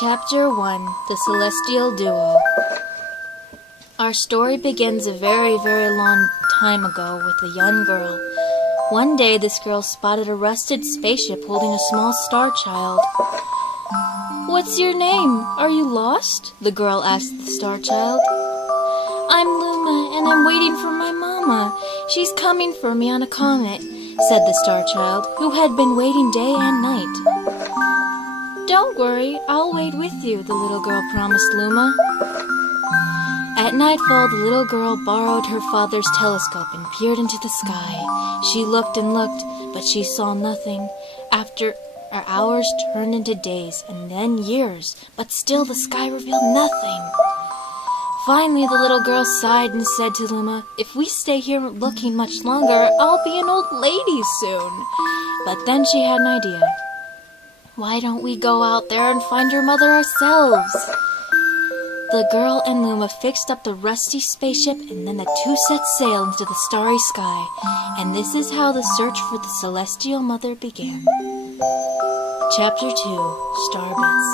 Chapter 1, The Celestial Duo. Our story begins a very, very long time ago with a young girl. One day, this girl spotted a rusted spaceship holding a small star child. "What's your name? Are you lost?" the girl asked the star child. "I'm Luma, and I'm waiting for my mama. She's coming for me on a comet," said the star child, who had been waiting day and night. "Don't worry, I'll wait with you," the little girl promised Luma. At nightfall, the little girl borrowed her father's telescope and peered into the sky. She looked and looked, but she saw nothing. After hours turned into days, and then years, but still the sky revealed nothing. Finally, the little girl sighed and said to Luma, "If we stay here looking much longer, I'll be an old lady soon." But then she had an idea. "Why don't we go out there and find your mother ourselves?" The girl and Luma fixed up the rusty spaceship, and then the two set sail into the starry sky. And this is how the search for the celestial mother began. Chapter 2, Starbits.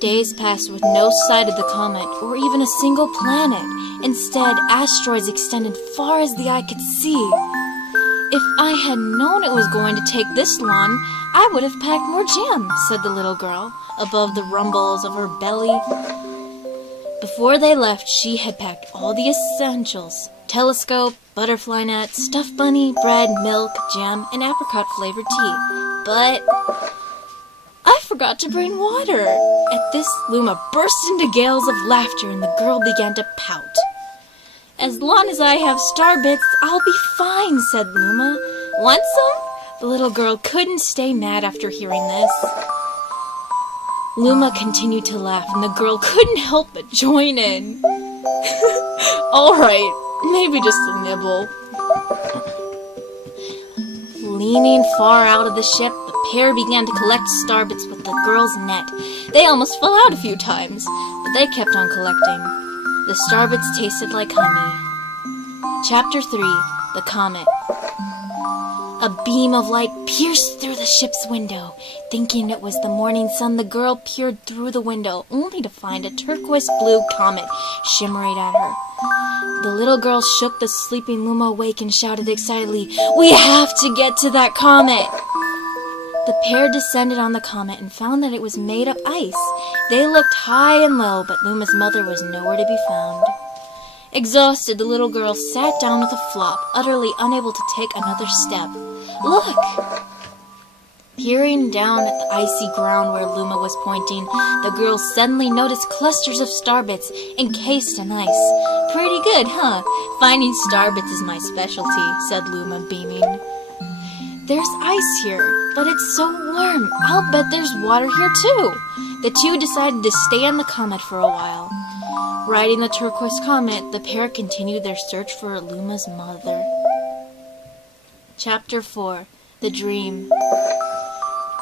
Days passed with no sight of the comet, or even a single planet. Instead, asteroids extended far as the eye could see. "If I had known it was going to take this long, I would have packed more jam," said the little girl, above the rumbles of her belly. Before they left, she had packed all the essentials: telescope, butterfly net, stuffed bunny, bread, milk, jam, and apricot-flavored tea. But I forgot to bring water. At this, Luma burst into gales of laughter, and the girl began to pout. "As long as I have starbits, I'll be fine," said Luma. "Want some?" The little girl couldn't stay mad after hearing this. Luma continued to laugh, and the girl couldn't help but join in. "All right, maybe just a nibble." Leaning far out of the ship, the pair began to collect starbits with the girl's net. They almost fell out a few times, but they kept on collecting. The starbits tasted like honey. Chapter 3, The Comet. A beam of light pierced through the ship's window. Thinking it was the morning sun, the girl peered through the window, only to find a turquoise-blue comet shimmering at her. The little girl shook the sleeping Luma awake and shouted excitedly, "We have to get to that comet!" The pair descended on the comet and found that it was made of ice. They looked high and low, but Luma's mother was nowhere to be found. Exhausted, the little girl sat down with a flop, utterly unable to take another step. "Look!" Peering down at the icy ground where Luma was pointing, the girl suddenly noticed clusters of starbits encased in ice. "Pretty good, huh? Finding starbits is my specialty," said Luma, beaming. "There's ice here, but it's so warm. I'll bet there's water here too." The two decided to stay on the comet for a while. Riding the turquoise comet, the pair continued their search for Luma's mother. Chapter 4, The Dream.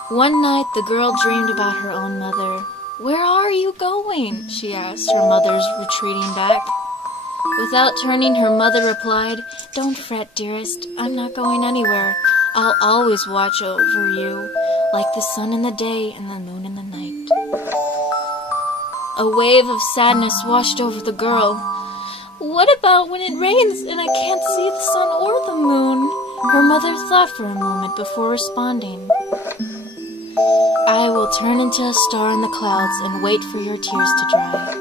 One night, the girl dreamed about her own mother. "Where are you going?" she asked her mother's retreating back. Without turning, her mother replied, "Don't fret, dearest. I'm not going anywhere. I'll always watch over you, like the sun in the day and the moon in the night." A wave of sadness washed over the girl. "What about when it rains and I can't see the sun or the moon?" Her mother thought for a moment before responding. "I will turn into a star in the clouds and wait for your tears to dry."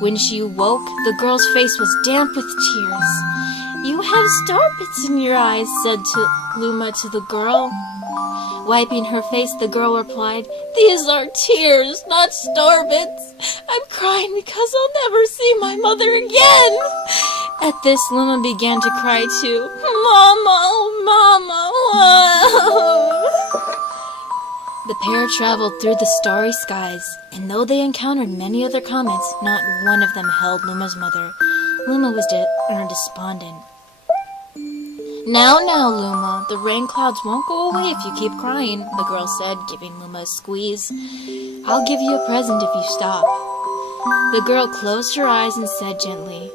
When she woke, the girl's face was damp with tears. "You have starbits in your eyes," said Luma to the girl. Wiping her face, the girl replied, "These are tears, not starbits. I'm crying because I'll never see my mother again." At this, Luma began to cry too. "Mama, oh Mama, whoa." The pair traveled through the starry skies, and though they encountered many other comets, not one of them held Luma's mother. Luma was despondent. Now, Luma, the rain clouds won't go away if you keep crying," the girl said, giving Luma a squeeze. "I'll give you a present if you stop." The girl closed her eyes and said gently,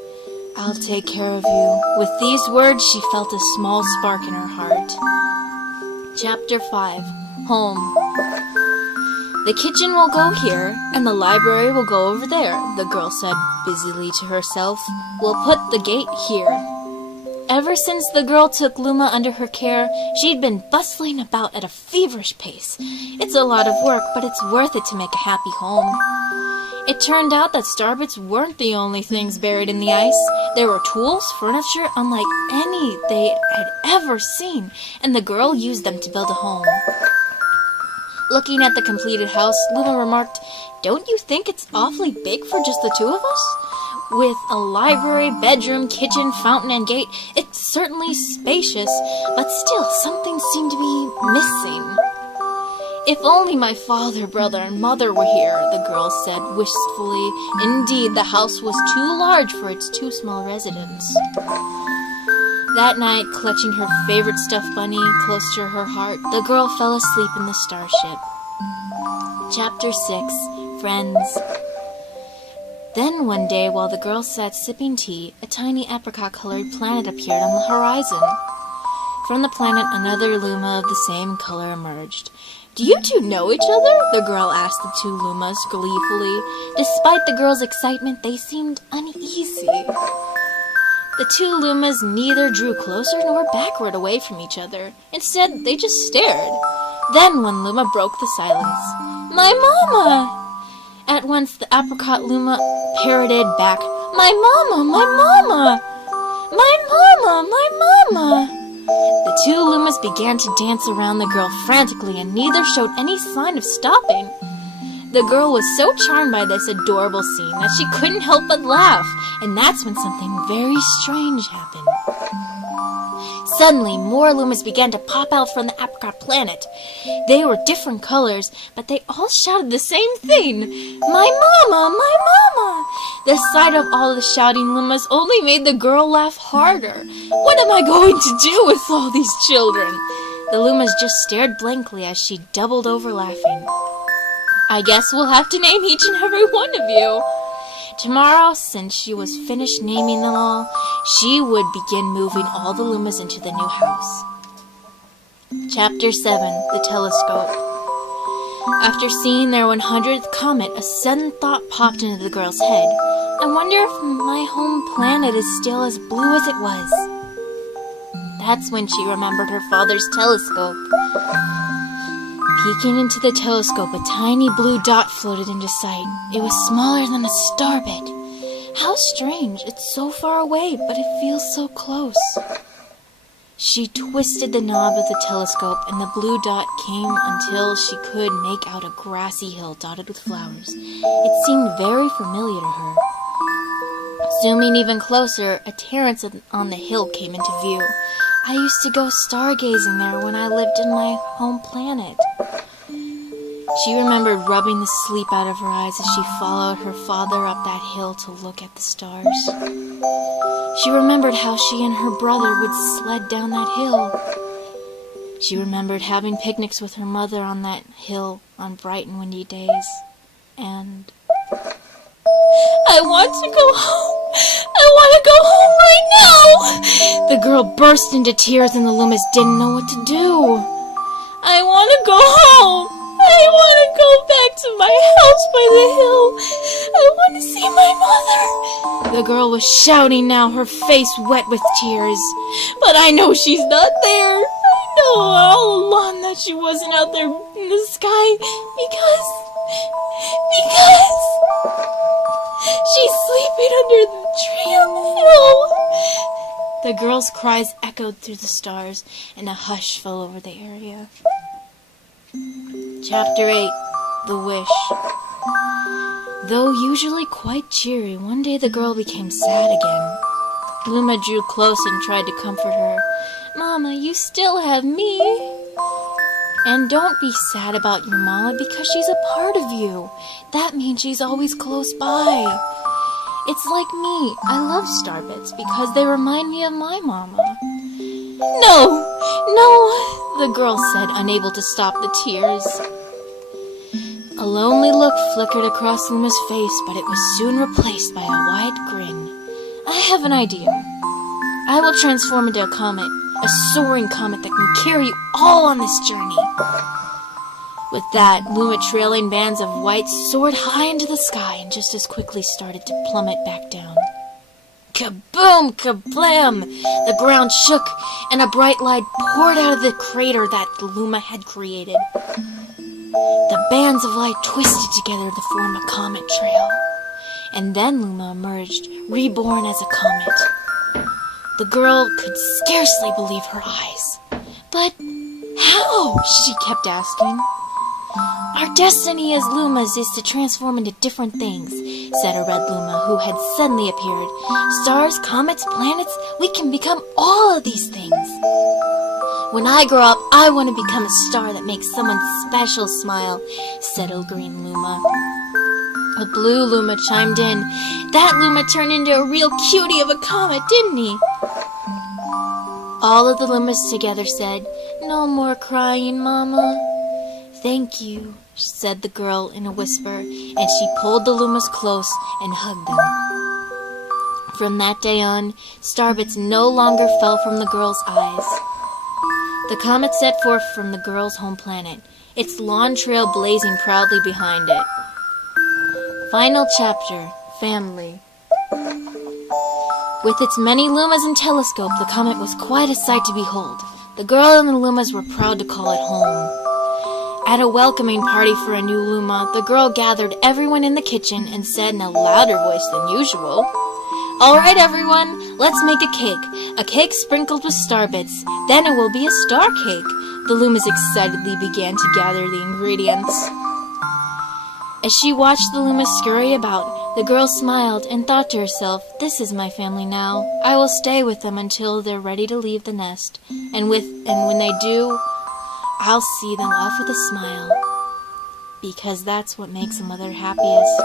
"I'll take care of you." With these words, she felt a small spark in her heart. Chapter 5, Home. The kitchen will go here, and the library will go over there, the girl said busily to herself. We'll put the gate here. Ever since the girl took Luma under her care, she'd been bustling about at a feverish pace. It's a lot of work, but it's worth it to make a happy home. It turned out that starbits weren't the only things buried in the ice. There were tools, furniture, unlike any they had ever seen, and the girl used them to build a home. Looking at the completed house, Luma remarked, "Don't you think it's awfully big for just the two of us? With a library, bedroom, kitchen, fountain, and gate, it's certainly spacious, but still something seemed to be missing." "If only my father, brother, and mother were here," the girl said wistfully. Indeed, the house was too large for its two small residents. That night, clutching her favorite stuffed bunny close to her heart, the girl fell asleep in the starship. Chapter 6. Friends. Then one day, while the girl sat sipping tea, a tiny apricot-colored planet appeared on the horizon. From the planet, another Luma of the same color emerged. "Do you two know each other?" the girl asked the two Lumas gleefully. Despite the girl's excitement, they seemed uneasy. The two Lumas neither drew closer nor backward away from each other. Instead, they just stared. Then one Luma broke the silence. "My mama!" At once, the apricot Luma parroted back, "My mama! My mama! My mama! My mama!" The two Lumas began to dance around the girl frantically, and neither showed any sign of stopping. The girl was so charmed by this adorable scene that she couldn't help but laugh, and that's when something very strange happened. Suddenly, more Lumas began to pop out from the apricot planet. They were different colors, but they all shouted the same thing, "My mama! My mama!" The sight of all the shouting Lumas only made the girl laugh harder. "What am I going to do with all these children?" The Lumas just stared blankly as she doubled over laughing. "I guess we'll have to name each and every one of you." Tomorrow, since she was finished naming them all, she would begin moving all the Lumas into the new house. Chapter 7. The Telescope. After seeing their 100th comet, a sudden thought popped into the girl's head. "I wonder if my home planet is still as blue as it was." That's when she remembered her father's telescope. Peeking into the telescope, a tiny blue dot floated into sight. It was smaller than a starbit. How strange, it's so far away, but it feels so close. She twisted the knob of the telescope, and the blue dot came until she could make out a grassy hill dotted with flowers. It seemed very familiar to her. Zooming even closer, a terrace on the hill came into view. I used to go stargazing there when I lived in my home planet. She remembered rubbing the sleep out of her eyes as she followed her father up that hill to look at the stars. She remembered how she and her brother would sled down that hill. She remembered having picnics with her mother on that hill on bright and windy days. And "I want to go home! I want to go home right now!" The girl burst into tears and the Lumas didn't know what to do. "I want to go home! I want to go back to my house by the hill! I want to see my mother!" The girl was shouting now, her face wet with tears. "But I know she's not there! I know all along that she wasn't out there in the sky because she's sleeping under the tree on the hill." The girl's cries echoed through the stars, and a hush fell over the area. Chapter 8. The Wish. Though usually quite cheery, one day the girl became sad again. Luma drew close and tried to comfort her. "Mama, you still have me. And don't be sad about your mama because she's a part of you. That means she's always close by. It's like me. I love starbits because they remind me of my mama." No, the girl said, unable to stop the tears. A lonely look flickered across Luma's face, but it was soon replaced by a wide grin. "I have an idea. I will transform into a comet, a soaring comet that can carry you all on this journey." With that, Luma, trailing bands of white, soared high into the sky and just as quickly started to plummet back down. Kaboom! Kablam! The ground shook, and a bright light poured out of the crater that Luma had created. The bands of light twisted together to form a comet trail. And then Luma emerged, reborn as a comet. The girl could scarcely believe her eyes. But how? She kept asking. Our destiny as Lumas is to transform into different things, said a red Luma who had suddenly appeared. Stars, comets, planets, we can become all of these things. When I grow up, I want to become a star that makes someone special smile, said a green Luma. A blue Luma chimed in. That Luma turned into a real cutie of a comet, didn't he? All of the Lumas together said, No more crying, Mama. Thank you, said the girl in a whisper, and she pulled the Lumas close and hugged them. From that day on, starbits no longer fell from the girl's eyes. The comet set forth from the girl's home planet, its lawn trail blazing proudly behind it. Final chapter, Family. With its many Lumas and telescope, the comet was quite a sight to behold. The girl and the Lumas were proud to call it home. At a welcoming party for a new Luma, the girl gathered everyone in the kitchen and said in a louder voice than usual, All right, everyone, let's make a cake sprinkled with starbits. Then it will be a star cake. The Lumas excitedly began to gather the ingredients. As she watched the Lumas scurry about, the girl smiled and thought to herself, This is my family now. I will stay with them until they're ready to leave the nest. And when they do, I'll see them off with a smile, because that's what makes a mother happiest.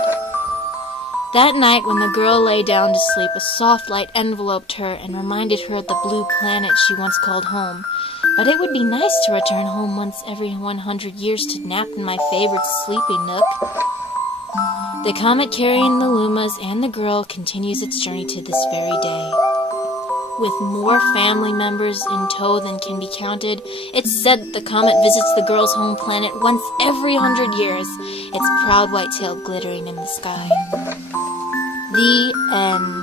That night, when the girl lay down to sleep, a soft light enveloped her and reminded her of the blue planet she once called home. But it would be nice to return home once every 100 years to nap in my favorite sleeping nook. The comet carrying the Lumas and the girl continues its journey to this very day. With more family members in tow than can be counted, it's said the comet visits the girl's home planet once every 100 years, its proud white tail glittering in the sky. The end.